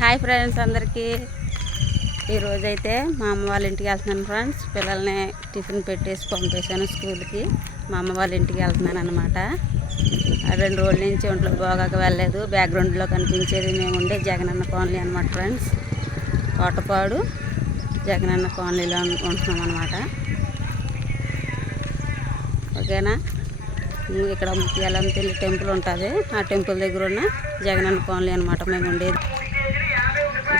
Hi friends అందరికీ. ఈరోజైతే మా అమ్మ వాళ్ళ ఇంటికి వెళ్తున్నాను ఫ్రెండ్స్. పిల్లల్ని టిఫిన్ పెట్టేసి పంపేశాను స్కూల్కి. మా అమ్మ వాళ్ళ ఇంటికి వెళ్తున్నాను అనమాట రెండు రోజుల నుంచి ఒంట్లో బాగాక వెళ్ళలేదు. బ్యాక్గ్రౌండ్లో కనిపించేది మేము ఉండే జగనన్న కాలనీ అనమాట ఫ్రెండ్స్. కోటపాడు జగనన్న కాలనీలో ఉంటున్నాం అనమాట ఓకేనా? ఇక్కడ ముత్యాలంపల్లి టెంపుల్ ఉంటుంది. ఆ టెంపుల్ దగ్గర ఉన్న జగనన్న కాలనీ అనమాట మేము ఉండేది.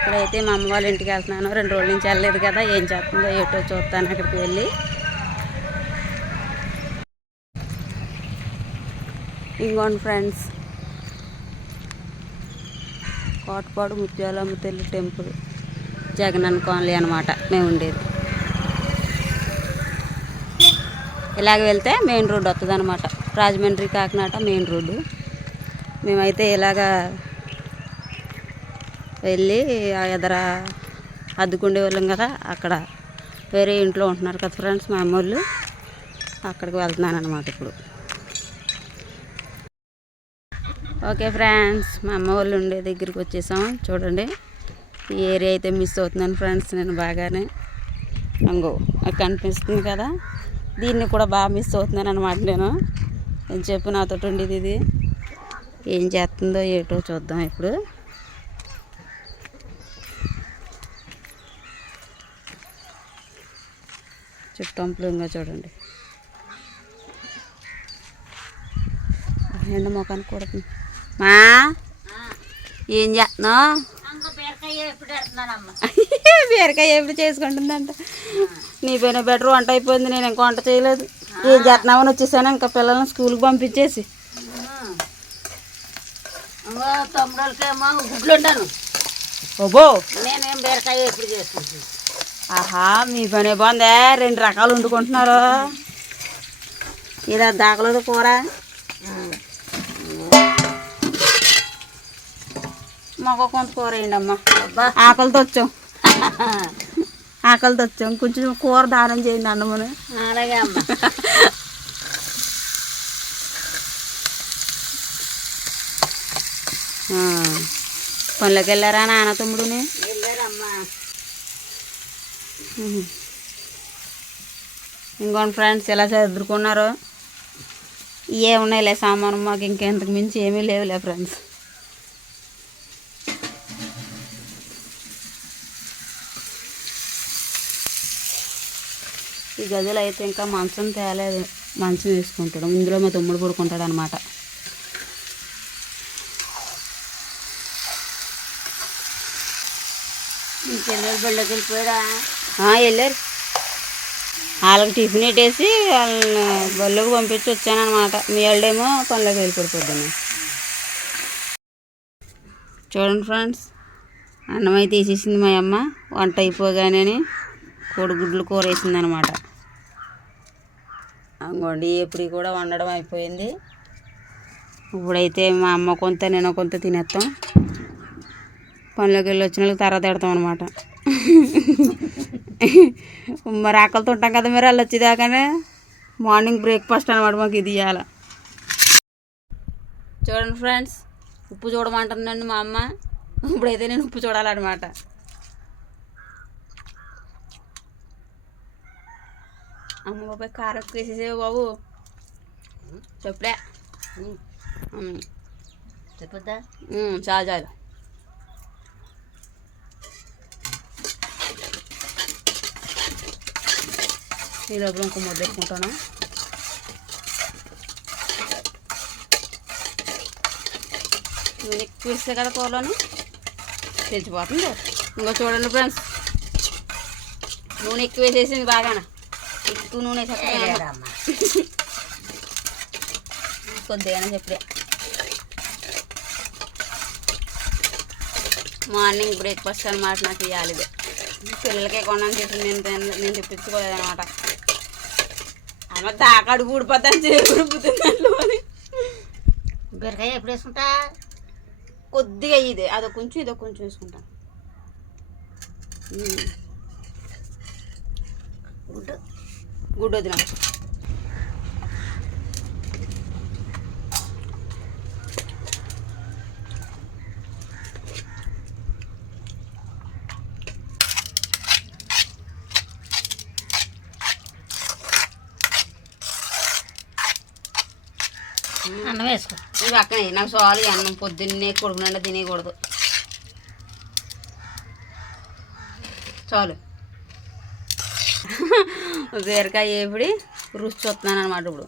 ఇప్పుడైతే మా అమ్మ వాళ్ళ ఇంటికి వెళ్తున్నాను. రెండు రోజుల నుంచి వెళ్ళలేదు కదా ఏం చేస్తుందో ఏటో చూస్తాను అక్కడికి వెళ్ళి. ఇంకోండి ఫ్రెండ్స్. కోటపాడు ముత్యాలమ్మ తల్లి టెంపుల్. జగనన్న కాలనీ అనమాట మేము ఉండేది. ఇలాగ వెళ్తే మెయిన్ రోడ్డు వస్తుంది అనమాట రాజమండ్రి కాకినాడ మెయిన్ రోడ్డు. మేమైతే ఇలాగా వెళ్ళి ఆ ఎదర అద్దుకుండే వాళ్ళం కదా అక్కడ వేరే ఇంట్లో ఉంటున్నారు కదా ఫ్రెండ్స్ మా అమ్మోళ్ళు. అక్కడికి వెళ్తున్నాను అనమాట ఇప్పుడు. ఓకే ఫ్రెండ్స్ మా అమ్మ వాళ్ళు ఉండే దగ్గరికి వచ్చేసాం. చూడండి ఈ ఏరియా అయితే మిస్ అవుతున్నాను ఫ్రెండ్స్ నేను బాగానే అంగో అది కనిపిస్తుంది కదా. దీన్ని కూడా బాగా మిస్ అవుతున్నాను అనమాట నేను. నేను చెప్పు నాతో ఉండేది ఇది. ఏం చేస్తుందో ఏటో చూద్దాం ఇప్పుడు. చుట్టంపులు ఇంకా చూడండి. ఎండ మొఖానికి కొడుతుంది మా? ఏం చేస్తున్నావు? బీరకాయ ఎప్పుడు చేసుకుంటుందంట. నీ పైన బెటర్ వంట అయిపోయింది నేను ఇంకా వంట చేయలేదు. ఏం చేస్తున్నామని వచ్చేసాను ఇంకా పిల్లల్ని స్కూల్కి పంపించేసి. తమ్ముళ్ళకేమో గుడ్లు ఉంటాను ఓబో నేనేం బీరకాయ ఎప్పుడు చేసుకుంటాను? ఆహా మీ పని బాగుందే రెండు రకాలు వండుకుంటున్నారు. ఇలా దాకలేదు కూర. మాకు కొంత కూర వేయండి అమ్మ ఆకలితో వచ్చాం ఆకలితో వచ్చాం కొంచెం కూర దానం చేయండి అన్నమును. అలాగే అమ్మ. పనులకు వెళ్ళారా నాన్న తమ్ముడుని. ఇంకోండి ఫ్రెండ్స్ ఎలా చదువుకున్నారు ఏ ఉన్నాయిలే సామాను మాకు ఇంకెంతకు మించి ఏమీ లేవులే ఫ్రెండ్స్. ఈ గదిలో అయితే ఇంకా మంచం తేలేదు. మంచం వేసుకుంటాడు. ఇందులో మా తమ్ముడు పడుకుంటాడు అనమాట మీ బళ్ళకి వెళ్ళిపోయారా? వెళ్ళారు. వాళ్ళకి టిఫిన్ పెట్టేసి వాళ్ళని బళ్ళకి పంపించి వచ్చానమాట మీ వాళ్ళేమో పనులకు వెళ్ళిపడిపోద్దాను చూడండి ఫ్రెండ్స్ అన్నమై తీసేసింది మా అమ్మ. వంట అయిపోగానే కోడిగుడ్లు కూర వేసింది అనమాట అంగోండి ఎప్పుడు కూడా వండడం అయిపోయింది. ఇప్పుడైతే మా అమ్మ కొంత నేను కొంత తినేస్తాం. పనిలోకి వెళ్ళి వచ్చిన వాళ్ళకి తర్వాత పెడతాం అనమాట మరి ఆకలితో ఉంటాం కదా మీరు వాళ్ళు వచ్చేదాకానే మార్నింగ్ బ్రేక్ఫాస్ట్ అనమాట మాకు ఇది ఇవ్వాలి చూడండి ఫ్రెండ్స్ ఉప్పు చూడమంటుందండి మా అమ్మ. ఇప్పుడైతే నేను ఉప్పు చూడాలన్నమాట. అమ్మ బాబాయ్ కారం వేసేసేవా బాబు. చెప్పుడే. చెప్పొద్దా? చాలు చాలు. ఈ లోపల ఇంకో ముద్ద పెట్టుకుంటాను నూనె ఎక్కువ వేస్తే కదా కూరలోని? తెచ్చిపోతుంది ఇంకో చూడండి ఫ్రెండ్స్. నూనె ఎక్కువ వేసేసింది బాగాన. ఎక్కువ నూనె కొద్దిగానే చెప్పే మార్నింగ్ బ్రేక్ఫాస్ట్ అనమాట నాకు ఇవ్వాలి పిల్లలకే కొన్నాను చెప్పి నేను నేను తెప్పించుకోలేదనమాట ఆమె దాకాడు ఊడిపోతాను బీరకాయ ఎప్పుడు వేసుకుంటా? కొద్దిగా ఇది అదో కొంచెం ఇదో కొంచెం వేసుకుంటాను ఉమ్. గుడ్డు. గుడ్ వదిన. అన్నం వేసుకో. ఇవి పక్కనే నాకు చాలు అన్నం పొద్దున్నే కొడుకునండా తినేయకూడదు. చాలు. బీరకాయ ఏపిడి రుచి చూస్తున్నాను అనమాట ఇప్పుడు.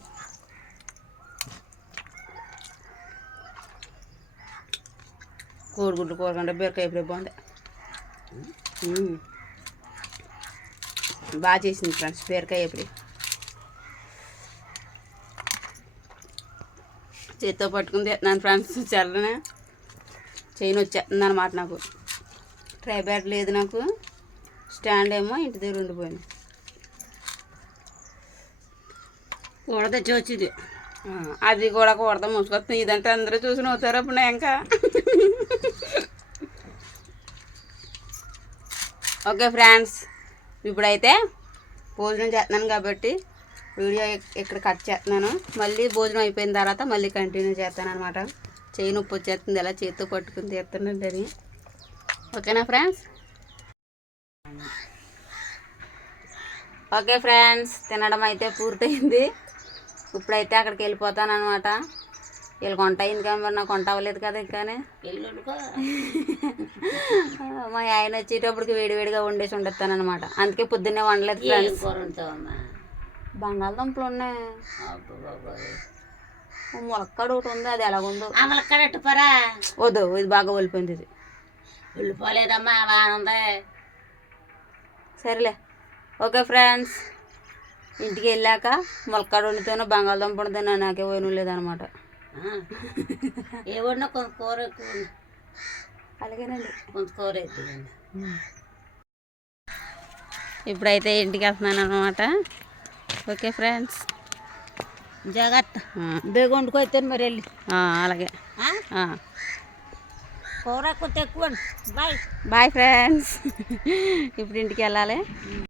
కోడిగుడ్డు కోరకుండా బీరకాయ ఎప్పుడే బాగుంది. బాగా చేసింది ఫ్రెండ్స్ బీరకాయ ఎప్పుడు చేత్తో పట్టుకుని తిన్నాను ఫ్రెండ్స్ చల్లనే చైన్ వచ్చేస్తుంది అనమాట నాకు. ట్రై బ్యాట్ లేదు నాకు. స్టాండ్ ఏమో ఇంటి దగ్గర ఉండిపోయింది. కూడ తెచ్చి వచ్చింది అది కూడా కూడతా మూసుకొస్తుంది. ఇదంటే అందరూ చూసి నవ్వుతారు అప్పుడు ఇంకా. ఓకే ఫ్రెండ్స్ ఇప్పుడైతే భోజనం చేస్తున్నాను కాబట్టి వీడియో ఇక్- ఇక్కడ కట్ చేస్తున్నాను. మళ్ళీ భోజనం అయిపోయిన తర్వాత మళ్ళీ కంటిన్యూ చేస్తాను అనమాట చేయి నొప్పి వచ్చేస్తుంది. ఎలా చేతితో పట్టుకుని తీస్తానండి అని ఓకేనా ఫ్రెండ్స్? ఓకే ఫ్రెండ్స్ తినడం అయితే పూర్తయింది. ఇప్పుడైతే అక్కడికి వెళ్ళిపోతాను అనమాట వీళ్ళకి వంట అయింది కానీ మరి నాకు వంట అవ్వలేదు కదా ఇంకానే మా ఆయన వచ్చేటప్పటికి వేడివేడిగా వండేసి వండేస్తాను అనమాట అందుకే పొద్దున్నే వండలేదు ఫ్రెండ్స్. బంగాళదుంపలు ఉన్నాయి. ములక్కాడ ఒకటి ఉంది అది ఎలాగుందో. అమలు కరెక్ట్ పరా? వద్దు ఇది బాగా ఒలిపోయింది ఇది. వెళ్ళిపోలేదమ్మా బాగానే ఉంది. సరేలే. ఓకే ఫ్రెండ్స్ ఇంటికి వెళ్ళాక ములక్కాడ వండుతాను బంగాళదుంప వండుతాను నాకే పోయిన లేదనమాట. ఏ వండినా కొంత కూర. అలాగేనండి. కొంత కూర ఇప్పుడైతే ఇంటికి వెళ్తున్నాను అనమాట ఓకే ఫ్రెండ్స్. జాగ్రత్త. బేగ వండుకోతే మరి వెళ్ళి. అలాగే. కూర కొంత ఎక్కువ బాయ్ బాయ్ ఫ్రెండ్స్ ఇప్పుడు ఇంటికి వెళ్ళాలి.